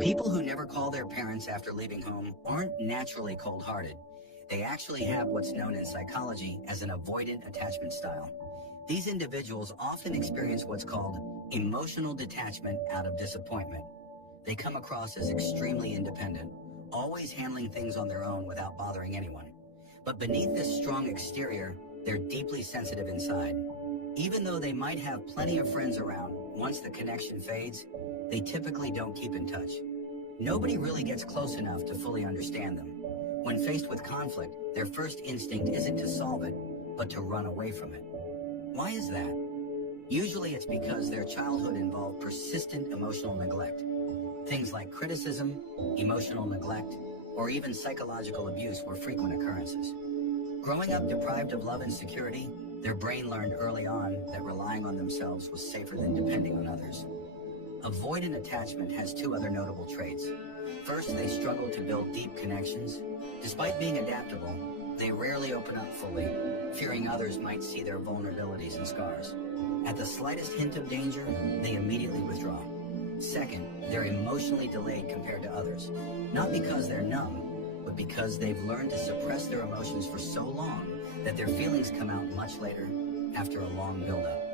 People who never call their parents after leaving home aren't naturally cold-hearted. They actually have what's known in psychology as an avoidant attachment style. These individuals often experience what's called emotional detachment out of disappointment. They come across as extremely independent, always handling things on their own without bothering anyone. But beneath this strong exterior, they're deeply sensitive inside. Even though they might have plenty of friends around, once the connection fades, they typically don't keep in touch. Nobody really gets close enough to fully understand them. When faced with conflict, their first instinct isn't to solve it, but to run away from it. Why is that? Usually it's because their childhood involved persistent emotional neglect. Things like criticism, emotional neglect, or even psychological abuse were frequent occurrences. Growing up deprived of love and security, their brain learned early on that relying on themselves was safer than depending on others. Avoidant attachment has two other notable traits. First, they struggle to build deep connections. Despite being adaptable, they rarely open up fully, fearing others might see their vulnerabilities and scars. At the slightest hint of danger, they immediately withdraw. Second, they're emotionally delayed compared to others, not because they're numb, but because they've learned to suppress their emotions for so long that their feelings come out much later after a long buildup.